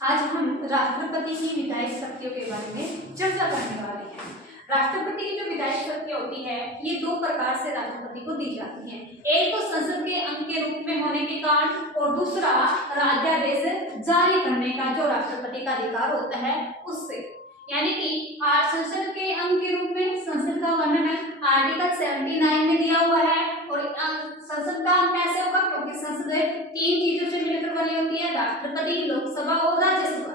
आज हम राष्ट्रपति की विधायी शक्तियों के बारे में चर्चा करने वाले हैं। राष्ट्रपति की जो विधायी शक्तियां होती है ये दो प्रकार से राष्ट्रपति को दी जाती है। एक तो संसद के अंग के रूप में होने के कारण और दूसरा अध्यादेश जारी करने का जो राष्ट्रपति का अधिकार होता है उससे, यानी कि संसद के अंग के रूप में संसद का वर्णन आर्टिकल 79 में दिया हुआ है। और संसद का कैसे होगा, क्योंकि संसद 3 चीजों से मिलकर बनी होती है, राष्ट्रपति, लोकसभा और राज्यसभा,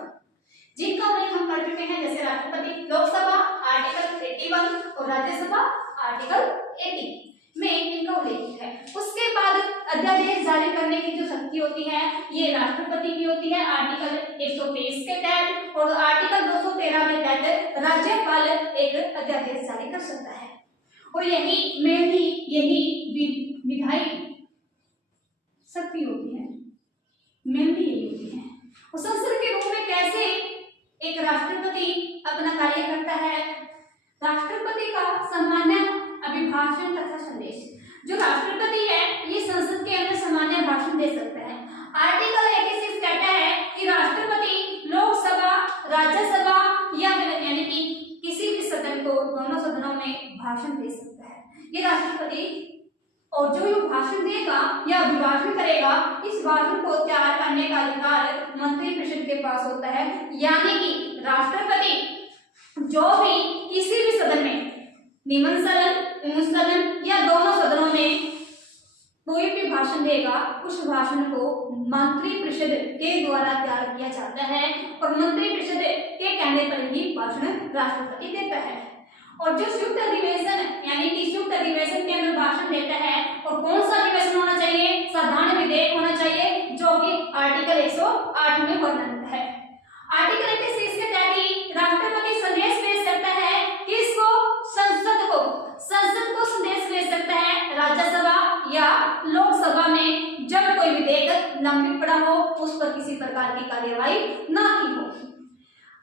जिनका उल्लेख हम कर चुके हैं। जैसे राष्ट्रपति लोकसभा आर्टिकल 81 और राज्यसभा आर्टिकल 80 में इनका उल्लेख है। उसके बाद अध्यादेश जारी करने की जो शक्ति होती है ये राष्ट्रपति की होती है आर्टिकल 123 के तहत, और आर्टिकल 213 के तहत राज्यपाल एक अध्यादेश जारी कर सकता है। और यही विधायी शक्ति होती है, मेनली यही होती है। और संसद के रूप में कैसे एक राष्ट्रपति अपना कार्य करता है। राष्ट्रपति का सामान्य अभिभाषण तथा संदेश, जो राष्ट्रपति है ये संसद के अंदर सामान्य भाषण दे सकता है। आर्टिकल 86 कहता है कि राष्ट्रपति लोकसभा, राज्यसभा या यानी कि किसी भी सदन को, दोनों सदनों में भाषण दे सकता है ये राष्ट्रपति। और जो भाषण देगा या अभिभाषण करेगा, इस भाषण को तैयार करने का अधिकार मंत्रिपरिषद के पास होता है। यानी कि राष्ट्रपति जो भी किसी भी सदन में, निम्न सदन, उच्च सदन या दोनों सदनों में कोई भी भाषण देगा, उस भाषण को मंत्रिपरिषद के द्वारा तैयार किया जाता है और मंत्रिपरिषद के कहने पर ही भाषण राष्ट्रपति देता है। और जो संयुक्त अधिवेशन यानी कि संयुक्त अधिवेशन के अंदर भाषण देता है, और कौन सा अधिवेशन होना चाहिए, साधारण विधेयक होना चाहिए, जो कि आर्टिकल 108 में वर्णित है। आर्टिकल 86 के तहत ही राष्ट्रपति संदेश भेज सकता है, किसको, संसद को संदेश भेज सकता है राज्यसभा या लोकसभा में, जब कोई विधेयक लंबित पड़ा हो, उस पर किसी प्रकार की कार्यवाही न की हो।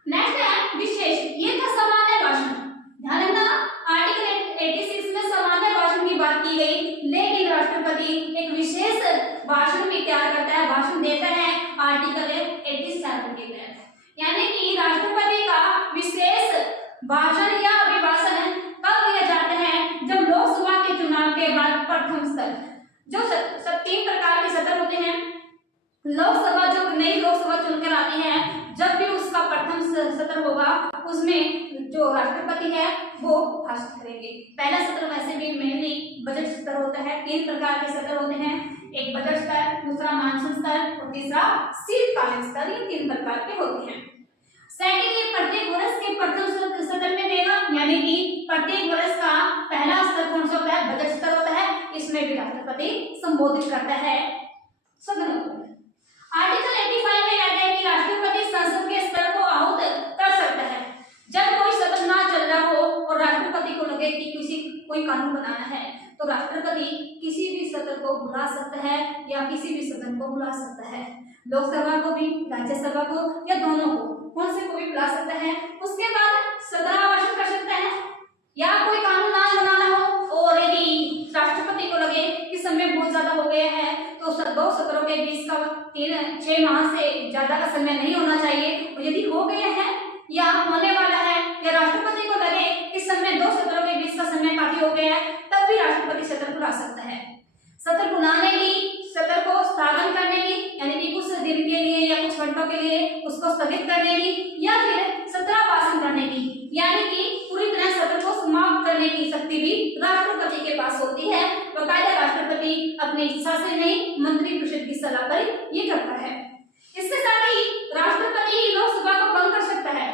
नेक्स्ट है विशेष, ये था सामान्य भाषण। ध्यान रखना, आर्टिकल 86 में सामान्य भाषण की बात की गई, लेकिन राष्ट्रपति एक विशेष भाषण भी तैयार करता है, भाषण देता है आर्टिकल 87 के तहत। यानी कि राष्ट्रपति का विशेष भाषण या अभिभाषण कब दिया जाता है, जब लोकसभा के चुनाव के बाद प्रथम स्तर, जो 3 प्रकार के सत्र होते हैं, लोकसभा जो नई लोकसभा चुनकर आती है, जब भी उसका प्रथम सत्र होगा, उसमें जो राष्ट्रपति है वो भाषण करेंगे। पहला सत्र वैसे भी मेनली बजट सत्र होता है। 3 प्रकार के सत्र होते हैं, एक बजट स्तर, दूसरा मानसून स्तर और तीसरा शीतकालीन स्तर। ये 3 प्रकार के होते हैं। सेकंड, ये प्रत्येक वर्ष के प्रथम सत्र में देगा, यानी कि प्रत्येक वर्ष का पहला स्तर कौन सा होता है, बजट स्तर होता है। इसमें भी राष्ट्रपति संबोधित करता है सदनों को। आर्टिकल 85 में कहता है कि राष्ट्रपति संसद के स्तर को आहूत कर सकता है। जब कोई सदन ना चल रहा हो और राष्ट्रपति को लगे कि कोई कानून बनाना है, तो राष्ट्रपति किसी भी सत्र को बुला सकता है या किसी भी सदन को बुला सकता है। लोकसभा को भी, राज्यसभा को या दोनों को, कौन से को भी बुला सकता है। उसके बाद सदन आवासन कर सकता है या कोई कानून ना बनाना हो, और यदि राष्ट्रपति को लगे कि समय बहुत ज्यादा हो गया है, तो 2 सत्रों के बीच का 6 माह से ज्यादा का समय नहीं होना चाहिए। और यदि हो गया है या होने वाला है, या राष्ट्रपति को लगे कि समय 2 सत्रों के बीच का समय काफी हो गया है, तब भी राष्ट्रपति सत्र बुला सकता है। सत्र बुलाने की, सत्र को स्थगन करने की, यानी कि कुछ दिन के लिए या कुछ घंटों के लिए उसको स्थगित करने की, या फिर सत्राभाषण करने की, यानी कि पूरी तरह सत्र को समाप्त करने की शक्ति भी राष्ट्रपति के पास होती है। बाकायदा राष्ट्रपति अपनी इच्छा से नहीं, मंत्रिपरिषद की सलाह पर ये करता है। इसके साथ ही राष्ट्रपति लोकसभा को भंग कर सकता है।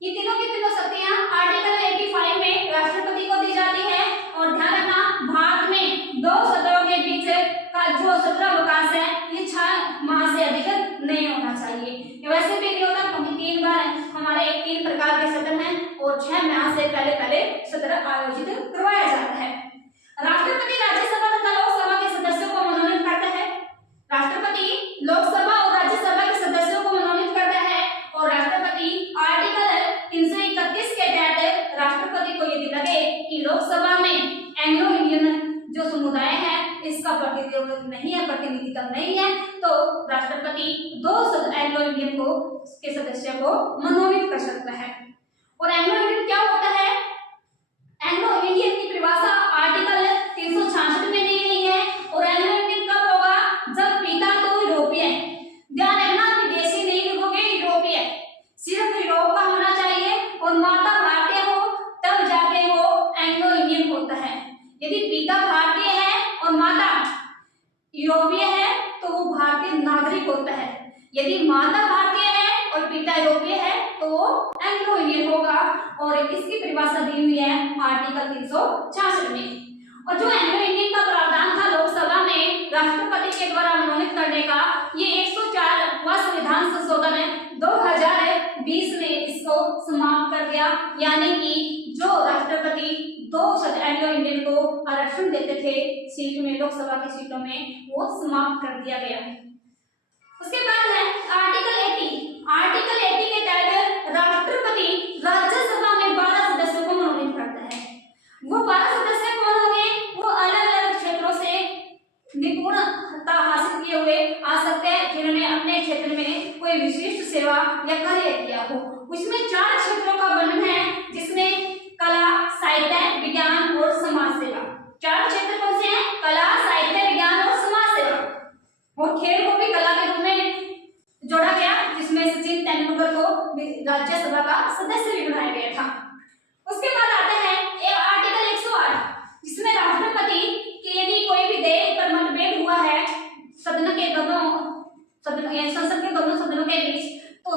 ये तीनों की तीनों शक्तियां आर्टिकल 85 में राष्ट्रपति को दी जाती है। और ध्यान रखना, भारत में 2 सत्रों के बीच का जो सत्रावकाश है ये 6 माह से अधिक नहीं होना चाहिए। वैसे भी नहीं होता, क्योंकि 3 बार हमारे 3 प्रकार के सत्र हैं और 6 माह से पहले सत्र आयोजित करवाया जाता है। राष्ट्रपति राज्यसभा तथा लोकसभा के सदस्यों को मनोनीत करता है। राष्ट्रपति लोकसभा और राज्यसभा के सदस्यों को मनोनीत करता है। और राष्ट्रपति आर्टिकल 331 के तहत राष्ट्रपति को यदि लगे कि लोकसभा में एंग्लो इंडियन जो समुदाय है इसका प्रतिनिधित्व नहीं है, तो राष्ट्रपति 2 एंग्लो इंडियन इंडियन को के सदस्य को मनोनीत कर सकता है। और एंग्लो इंडियन क्या होता है? एंग्लो इंडियन की परिभाषा आर्टिकल 366 में दी गई है। और एंग्लो इंडियन कब होगा? जब पिता तो यूरोपीय, ध्यान रखना विदेशी नहीं लिखोगे, यूरोपीय, सिर्फ यूरोप का होना चाहिए, और माता भारतीय हो तब जाके वो एंग्लो इंडियन होता है। यदि पिता भारतीय है और माता यूरोपीय है तो वो भारतीय नागरिक होता है। यदि माता भारतीय है और पिता यूरोपीय है तो वो एंग्लो इंडियन होगा। और इसकी परिभाषा दी हुई है आर्टिकल 366 में। और जो एंग्लो इंडियन का प्रावधान था लोकसभा में राष्ट्रपति के द्वारा मनोनीत करने का, ये 104वां संविधान संशोधन 2020 ने इसको समाप्त कर दिया। यानी कि जो राष्ट्रपति 2 एंग्लो इंडियन को आरक्षण देते थे सीट में, लोकसभा की सीटों में, वो समाप्त कर दिया गया। उसके बाद है आर्टिकल 80। आर्टिकल 80 के तहत राष्ट्रपति राज्यसभा में 12 सदस्यों को मनोनीत करता है। वो 12 सदस्य कौन होंगे? वो अलग अलग क्षेत्रों से निपुणता हासिल किए हुए आ सकते हैं, जिन्होंने अपने क्षेत्र में कोई विशिष्ट सेवा या कार्य किया हो। उसमें 4 क्षेत्रों का वर्णन है, जिसमें कला, साहित्य, विज्ञान और समाज सेवा। 4 क्षेत्र कौन से हैं? कला, साहित्य, विज्ञान और समाज सेवा। और खेल को भी कला के रूप में जोड़ा गया, जिसमें सचिन तेंदुलकर को राज्यसभा का सदस्य भी बनाया गया था। उसके बाद आता है आर्टिकल 108, जिसमें राष्ट्रपति के यदि कोई विधेयक पर मतभेद हुआ है संसद के दोनों सदनों के बीच, तो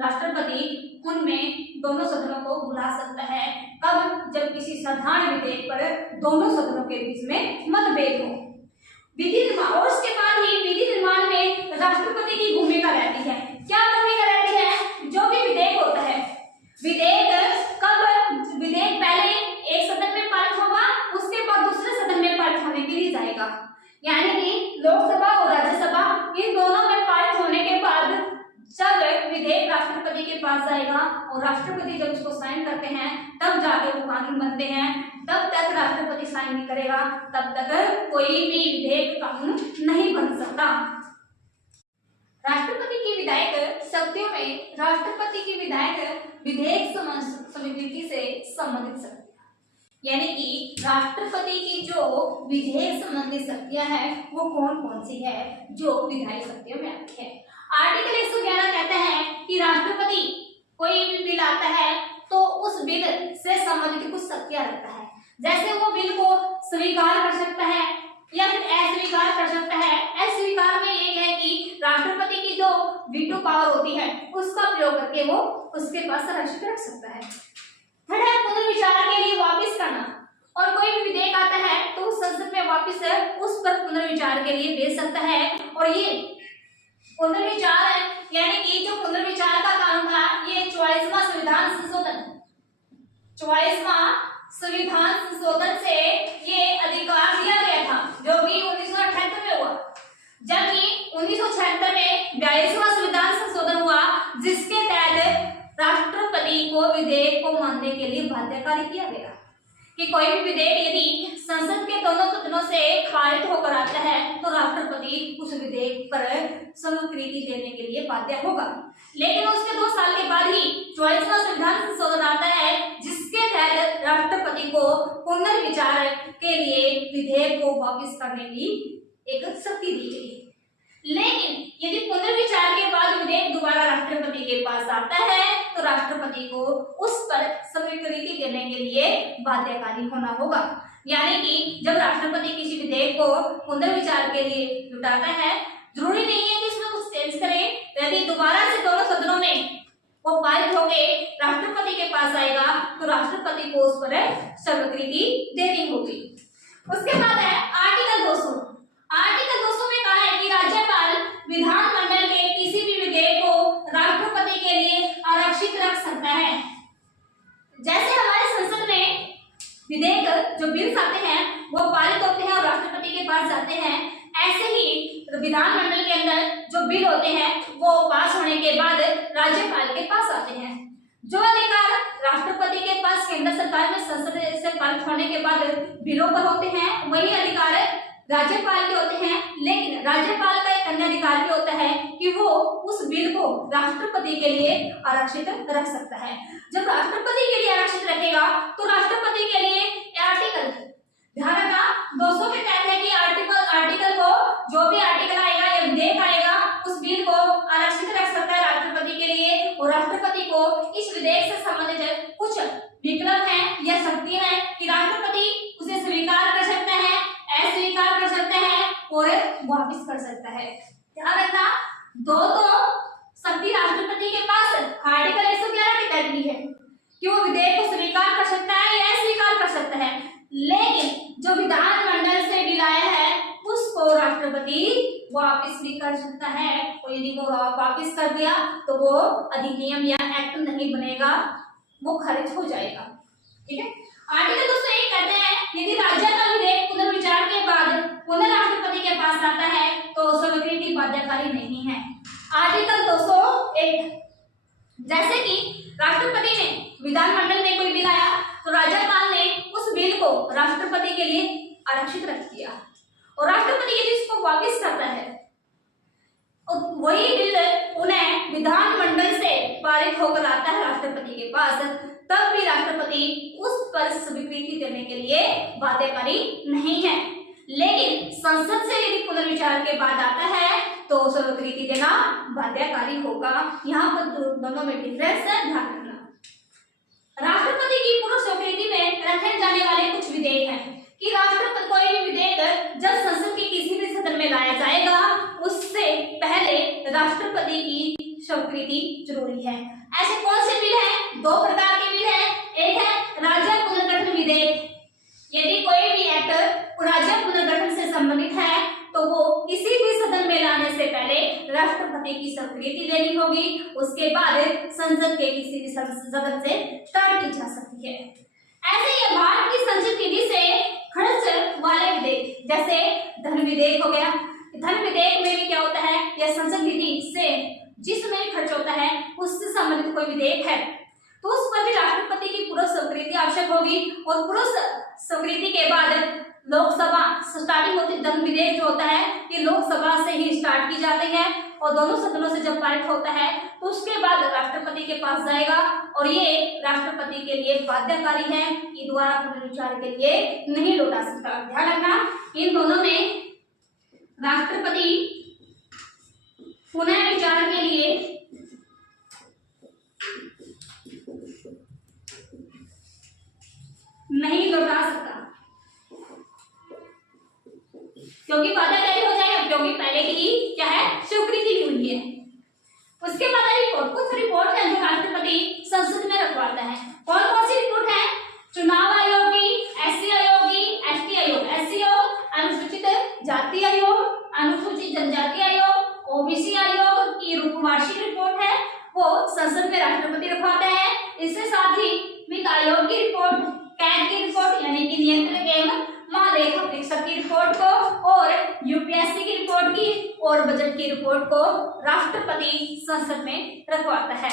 राष्ट्रपति उनमें दोनों सदनों को बुला सकता है। कब? जब किसी साधारण विधेयक पर दोनों सदनों के बीच में मतभेद हो। विधि निर्माण, और उसके बाद ही विधि निर्माण में राष्ट्रपति की भूमिका रहती है। क्या भूमिका रहती है? जो भी विधेयक होता है, विधेयक पहले एक सदन में पारित होगा, उसके बाद दूसरे सदन में पारित होने के लिए जाएगा। यानी कि लोकसभा और राज्यसभा इन दोनों में पारित होने के बाद जब विधेयक राष्ट्रपति के पास जाएगा और राष्ट्रपति जब उसको साइन करते हैं तब जाके वो कानून बनते हैं। तब तक राष्ट्रपति साइन नहीं करेगा, तब तक कोई भी विधेयक कानून नहीं बन सकता। राष्ट्रपति की विधायक शक्तियों में राष्ट्रपति की विधेयक स्वीकृति से संबंधित शक्तियां, यानी कि राष्ट्रपति की जो विधेयक संबंधी शक्तियां हैं वो कौन कौन सी है जो विधायी शक्तियों में आती है। आर्टिकल 111 कहता है कि राष्ट्रपति कोई भी बिल आता है तो उस बिल से संबंधित कुछ शक्तियां रखता है। जैसे वो बिल को स्वीकार कर सकता है या फिर अस्वीकार कर सकता है। अस्वीकार में ये है कि राष्ट्रपति की जो वीटो पावर होती है उसका प्रयोग करके वो उसके पास संरक्षित रख सकता है। थर्ड है पुनर्विचार के लिए वापस करना, और कोई भी विधेयक आता है तो संसद में वापस उस पर पुनर्विचार के लिए भेज सकता है। और ये पुनर्विचार यानी कि जो पुनर्विचार का कानून था, ये 44वां संविधान संशोधन से ये अधिकार दिया गया था, जो कि 1978 में हुआ। जबकि 1976 में 42वां संविधान संशोधन हुआ, जिसके तहत राष्ट्रपति को विधेयक को मानने के लिए बाध्यकारी किया गया कि कोई भी विधेयक यदि संसद के दोनों सदनों से पारित होकर आता है तो राष्ट्रपति उस विधेयक पर स्वीकृति देने के लिए बाध्य होगा। लेकिन उसके 2 साल के बाद ही 44वां संविधान संशोधन आता है, जिसके तहत राष्ट्रपति को पुनर्विचार के लिए विधेयक को वापस करने की एक शक्ति दी गई। लेकिन यदि पुनर्विचार के बाद विधेयक दोबारा राष्ट्रपति के पास आता है तो राष्ट्रपति को उस पर स्वीकृति देने के लिए बाध्यकारी होना होगा। यानी कि जब राष्ट्रपति किसी विधेयक को पुनर्विचार के लिए लौटाता है, जरूरी नहीं है कि इसमें कुछ चेंज करें। यदि दोबारा से दोनों सदनों में वो पारित हो गए, राष्ट्रपति के पास आएगा तो राष्ट्रपति को उस पर स्वीकृति देनी होगी। उसके बाद है आर्टिकल 200। आर्टिकल 200 में कहा है कि राज्यपाल विधानमंडल के किसी भी विधेयक को राष्ट्रपति के लिए आरक्षित रख सकता है। जैसे हमारे संसद में विधेयक जो बिल्स आते हैं वो पारित होते हैं और राष्ट्रपति के पास जाते हैं, ऐसे ही विधानमंडल के अंदर जो बिल होते हैं वो पास होने के बाद राज्यपाल के पास आते हैं। जो अधिकार राष्ट्रपति के पास केंद्र सरकार में संसद से पारित होने के बाद बिलों पर होते हैं, वही अधिकार राज्यपाल के होते हैं, लेकिन राज्यपाल का एक अन्य अधिकार भी होता है कि वो उस बिल को राष्ट्रपति के लिए आरक्षित रख सकता है। जब राष्ट्रपति के लिए आरक्षित रखेगा तो राष्ट्रपति के लिए आर्टिकल, ध्यान रखना 200 के तहत है कि आर्टिकल को जो भी आर्टिकल आएगा या विधेयक आएगा उस बिल को आरक्षित रख सकता है राष्ट्रपति के लिए, और राष्ट्रपति को इस विधेयक से संबंधित कुछ विकल्प हैं या शक्तियां हैं कि राष्ट्रपति उसे स्वीकार कर सकता है, अस्वीकार कर सकता है और वापस कर सकता है। ध्यान रखना दो शक्ति राष्ट्रपति के पास आर्टिकल 111 के तहत भी है कि वो विधेयक को स्वीकार कर सकता है या अस्वीकार कर सकता है, लेकिन जो विधानमंडल से बिल आया है उसको राष्ट्रपति वापस भी कर सकता है, और यदि वो वापस कर दिया तो वो अधिनियम या एक्ट नहीं बनेगा, वो खारिज हो जाएगा। ठीक है, आर्टिकल 201 कहते हैं यदि राज्य का विधेयक पुनर्विचार के बाद पुनः राष्ट्रपति के पास आता है तो स्वीकृति बाध्यकारी नहीं है। आर्टिकल 201, जैसे कि राष्ट्रपति ने विधानमंडल में कोई बिल आया तो राज्यपाल ने उस बिल को राष्ट्रपति के लिए आरक्षित रख दिया, और राष्ट्रपति यदि इसको वापस करता है और वही बिल उन्हें विधानमंडल से पारित होकर आता है राष्ट्रपति के पास, तब भी राष्ट्रपति उस पर स्वीकृति देने के लिए बाध्यकारी नहीं है। लेकिन संसद से यदि पुनर्विचार के बाद आता है तो स्वीकृति देना बाध्यकारी होगा। यहाँ पर दोनों में डिफरेंस है, ध्यान रखना। राष्ट्रपति की पूर्व स्वीकृति में रखे जाने वाले कुछ विधेयक हैं कि राष्ट्रपति कोई भी विधेयक जब संसद के किसी भी सदन में लाया जाएगा उससे पहले राष्ट्रपति की स्वीकृति जरूरी है। ऐसे कौन से बिल हैं? दो प्रकार के बिल हैं। एक है राज्य पुनर्गठन विधेयक, यदि कोई भी एक्ट राज्य पुनर्गठन से संबंधित है तो वो किसी भी सदन में लाने से पहले राष्ट्रपति की स्वीकृति लेनी होगी, उसके बाद संसद के किसी भी सदन से स्टार्ट की जा सकती है। ऐसे ही भारत की संसद विधि से खर्च वाले विधेयक, जैसे धन विधेयक हो गया, धन विधेयक में भी क्या होता है, यह संसद विधि से जिसमें भी खर्च होता है उससे संबंधित कोई विधेयक है तो उस पर भी राष्ट्रपति की पूर्व स्वीकृति आवश्यक होगी, और पूर्व स्वीकृति के बाद लोकसभा स्टार्टिंग होती है। धन विधेयक जो होता है ये लोकसभा से ही स्टार्ट की जाती है और दोनों सदनों से जब पारित होता है तो उसके बाद राष्ट्रपति के पास जाएगा, और ये राष्ट्रपति के लिए बाध्यकारी है कि दोबारा पुनर्विचार के लिए नहीं लौटा सकता। ध्यान रखना इन दोनों में राष्ट्रपति पुनः विचार के लिए नहीं लौटा सकता, क्योंकि बाध्यकारी हो जाएगा, क्योंकि पहले ही क्या है स्वीकृति ली हुई है। उसके बाद रिपोर्ट, कुछ रिपोर्ट है जो राष्ट्रपति संसद में रखवाता है। कौन कौन सी रिपोर्ट है? चुनाव आयोग की, एससी आयोग की, एसटी आयोग, एससी आयोग अनुसूचित जाति आयोग, अनुसूचित जनजाति आयोग, ओबीसी आयोग की वार्षिक रिपोर्ट है वो संसद में राष्ट्रपति रखवाता है। इसके साथ ही वित्त आयोग की रिपोर्ट, कैग की रिपोर्ट यानी कि नियंत्रक एवं महालेखा परीक्षक की रिपोर्ट को, और यूपीएससी की रिपोर्ट की और बजट की रिपोर्ट को राष्ट्रपति संसद में रखवाता है।